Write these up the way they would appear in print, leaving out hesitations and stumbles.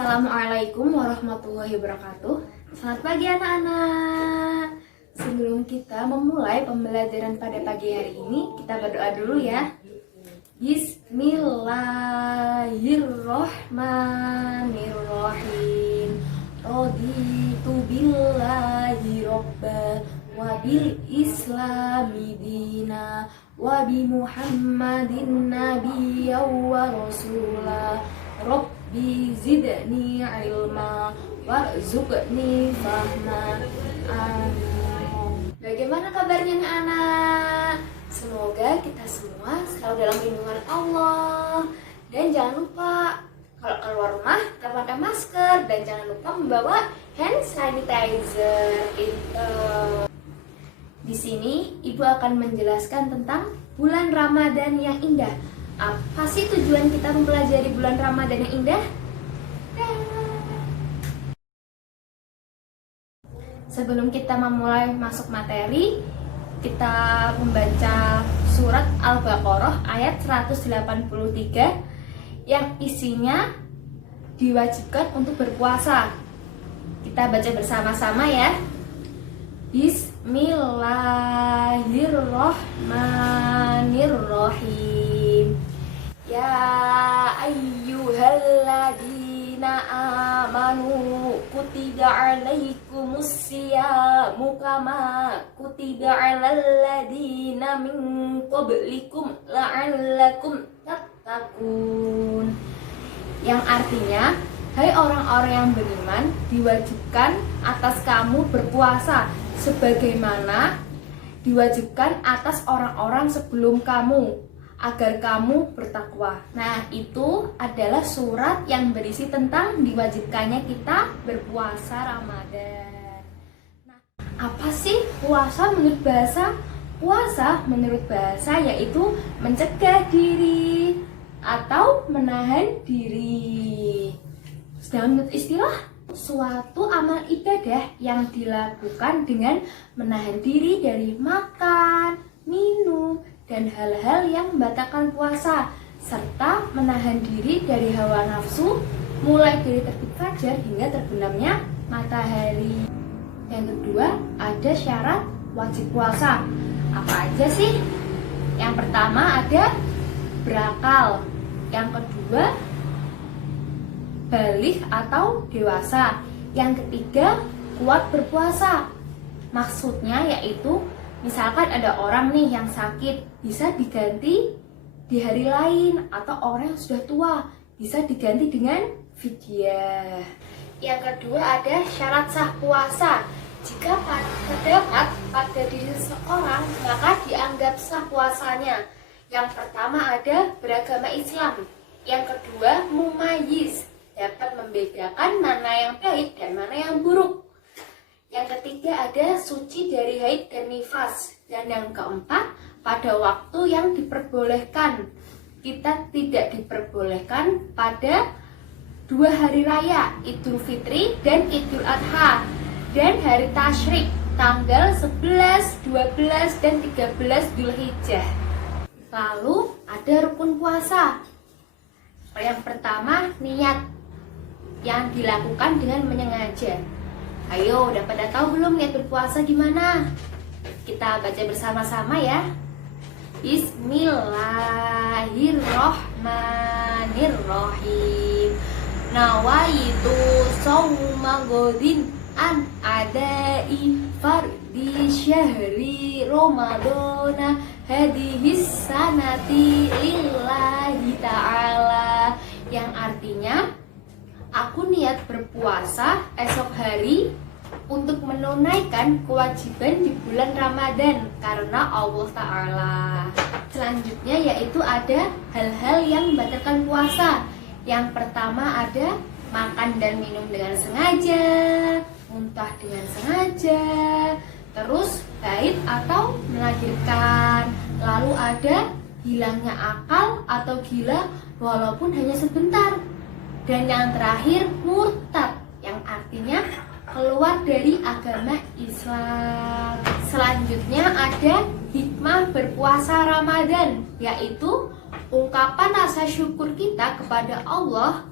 Assalamualaikum warahmatullahi wabarakatuh. Selamat pagi anak-anak. Sebelum kita memulai pembelajaran pada pagi hari ini, kita berdoa dulu ya. Bismillahirrohmanirrohim. Raditu billahi robba wa bil islami dina wa bi muhammadin nabiyya wa rasula. Rabbi zidni ilma warzuqni fahma. Amin. Bagaimana kabarnya anak? Semoga kita semua selalu dalam lindungan Allah. Dan jangan lupa kalau keluar rumah kita pakai masker dan jangan lupa membawa hand sanitizer. Di sini Ibu akan menjelaskan tentang bulan Ramadan yang indah. Apa sih tujuan kita mempelajari bulan Ramadan yang indah? Sebelum kita memulai masuk materi, kita membaca surat Al-Baqarah ayat 183 yang isinya diwajibkan untuk berpuasa. Kita baca bersama-sama ya. Bismillahirrohmanirrohim. Ya ayyuhalladzina amanu kutiba alaikumusyiyamu kama kutiba alal ladzina min qablikum la'allakum tattaqun. Yang artinya, hai orang-orang yang beriman, diwajibkan atas kamu berpuasa sebagaimana diwajibkan atas orang-orang sebelum kamu, agar kamu bertakwa. Nah, itu adalah surat yang berisi tentang diwajibkannya kita berpuasa Ramadan. Nah, apa sih puasa menurut bahasa? Puasa menurut bahasa yaitu mencegah diri atau menahan diri. Sedangkan menurut istilah, suatu amal ibadah yang dilakukan dengan menahan diri dari makan, minum, dan hal-hal yang membatalkan puasa, serta menahan diri dari hawa nafsu mulai dari terbit fajar hingga terbenamnya matahari. Yang kedua, ada syarat wajib puasa. Apa aja sih? Yang pertama ada berakal. Yang kedua, balik atau dewasa. Yang ketiga, kuat berpuasa. Maksudnya yaitu misalkan ada orang nih yang sakit, bisa diganti di hari lain, atau orang yang sudah tua bisa diganti dengan fidyah. Yang kedua ada syarat sah puasa. Jika terdapat pada diri seseorang, maka dianggap sah puasanya. Yang pertama ada beragama Islam. Yang kedua mumayyiz, dapat membedakan mana yang baik dan mana yang buruk. Yang ketiga ada suci dari haid dan nifas. Dan yang keempat, pada waktu yang diperbolehkan. Kita tidak diperbolehkan pada 2 hari raya, Idul Fitri dan Idul Adha, dan hari tasyrik tanggal 11, 12, dan 13 Dzulhijjah. Lalu ada rukun puasa. Yang pertama, niat yang dilakukan dengan menyengaja. Ayo, udah pada tahu belum niat berpuasa gimana? Kita baca bersama-sama ya. Bismillahirrohmanirrohim. Nawaitu sawma godin an adai fardi syahri Ramadana hadihis sanati lillahi ta'ala. Yang artinya, aku niat berpuasa esok hari untuk menunaikan kewajiban di bulan Ramadan karena Allah Ta'ala. Selanjutnya yaitu ada hal-hal yang membatalkan puasa. Yang pertama ada makan dan minum dengan sengaja, muntah dengan sengaja, terus haid atau melahirkan. Lalu ada hilangnya akal atau gila walaupun hanya sebentar. Dan yang terakhir murtad, yang artinya keluar dari agama Islam. Selanjutnya ada hikmah berpuasa Ramadan, yaitu ungkapan rasa syukur kita kepada Allah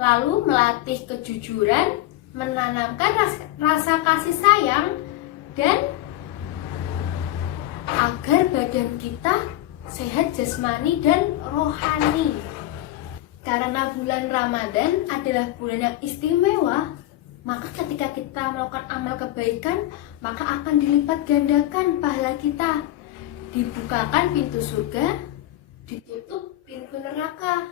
lalu melatih kejujuran, menanamkan rasa kasih sayang, dan agar badan kita sehat jasmani dan rohani. Karena bulan Ramadan adalah bulan yang istimewa, maka ketika kita melakukan amal kebaikan, maka akan dilipat gandakan pahala kita. Dibukakan pintu surga, ditutup pintu neraka.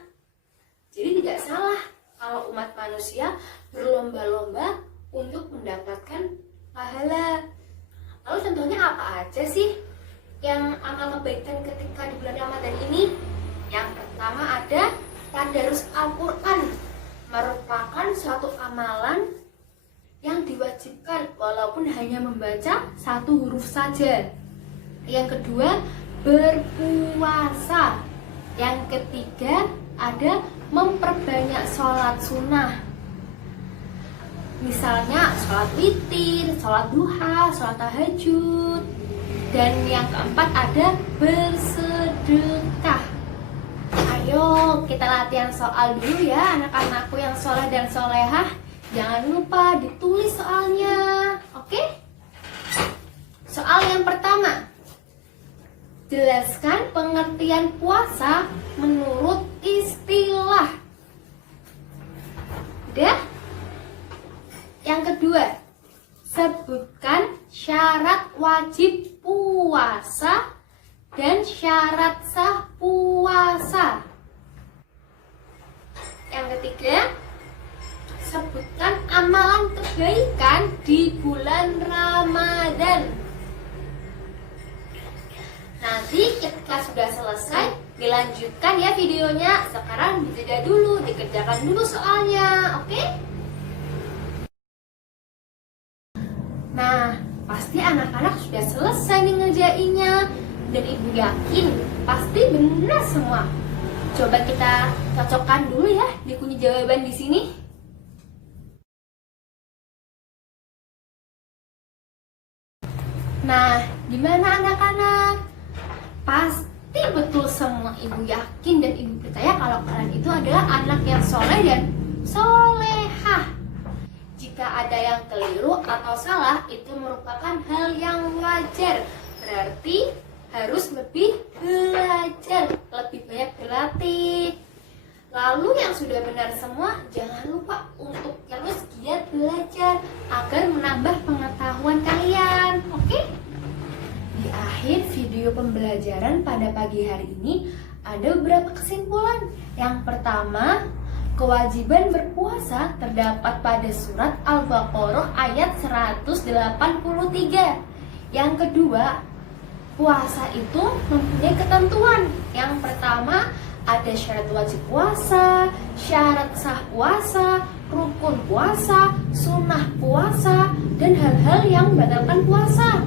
Jadi tidak salah kalau umat manusia berlomba-lomba untuk mendapatkan pahala. Lalu contohnya apa aja sih yang amal kebaikan ketika di bulan Ramadan ini? Yang pertama ada tadarus Al-Quran, merupakan suatu amalan yang diwajibkan walaupun hanya membaca satu huruf saja. Yang kedua, berpuasa. Yang ketiga, ada memperbanyak sholat sunnah. Misalnya sholat witir, sholat duha, sholat tahajud. Dan yang keempat ada bersedekah. Ayo kita latihan soal dulu ya anak-anakku yang soleh dan solehah. Jangan lupa ditulis soalnya, oke? Soal yang pertama, jelaskan pengertian puasa menurut istilah. Udah? Yang kedua, sebutkan syarat wajib puasa dan syarat sah puasa. Yang ketiga, sebutkan amalan kebaikan di bulan Ramadan. Nanti ketika sudah selesai, dilanjutkan ya videonya. Sekarang dijeda dulu, dikerjakan dulu soalnya, oke? Nah, pasti anak-anak sudah selesai nih ngerjainnya. Dan ibu yakin pasti benar semua. Coba kita cocokkan dulu ya di kunci jawaban di sini. Nah, gimana anak-anak? Pasti betul semua. Ibu yakin dan ibu percaya kalau kalian itu adalah anak yang soleh dan solehah. Jika ada yang keliru atau salah, itu merupakan hal yang wajar. Berarti harus lebih belajar, lebih banyak berlatih. Lalu yang sudah benar semua, jangan lupa untuk terus giat belajar agar menambah pengetahuan kalian, oke? Di akhir video pembelajaran pada pagi hari ini ada beberapa kesimpulan. Yang pertama, kewajiban berpuasa terdapat pada surat Al-Baqarah ayat 183. Yang kedua, puasa itu mempunyai ketentuan. Yang pertama, ada syarat wajib puasa, syarat sah puasa, rukun puasa, sunnah puasa, dan hal-hal yang membatalkan puasa.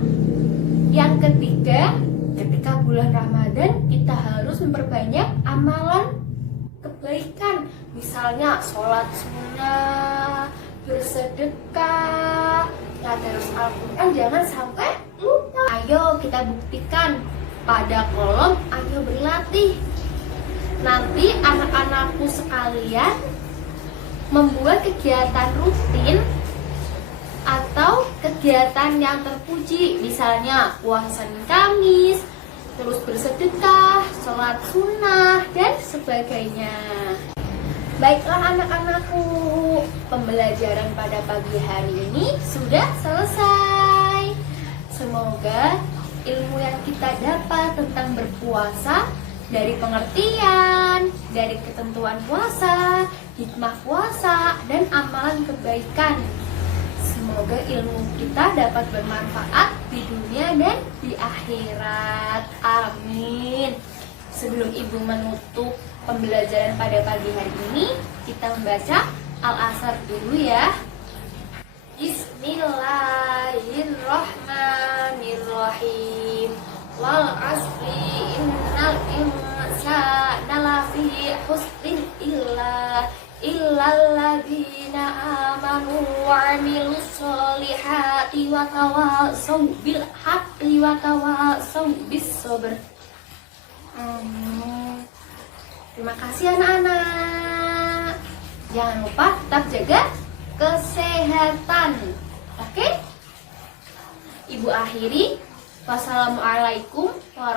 Yang ketiga, ketika bulan Ramadan kita harus memperbanyak amalan kebaikan. Misalnya sholat sunnah, bersedekah, tadarus Al-Quran, jangan sampai lupa. Ayo kita buktikan pada kolom ayo berlatih. Nanti anak-anakku sekalian membuat kegiatan rutin atau kegiatan yang terpuji, misalnya puasa Senin Kamis, terus bersedekah, sholat sunnah, dan sebagainya. Baiklah anak-anakku, pembelajaran pada pagi hari ini sudah selesai. Semoga ilmu yang kita dapat tentang berpuasa, dari pengertian, dari ketentuan puasa, hikmah puasa, dan amalan kebaikan, semoga ilmu kita dapat bermanfaat di dunia dan di akhirat. Amin. Sebelum ibu menutup pembelajaran pada pagi hari ini, kita membaca Al-Asr dulu ya. Bismillahirrahmanirrahim. Wal asri innal insana lafi husnin illal ladzina amanu wa 'amilus solihati wa tawassaw bil haqqi wa tawassaw bis sabr. Terima kasih anak-anak. Jangan lupa tetap jaga kesehatan. Oke? Ibu akhiri. Wassalamualaikum warahmatullahi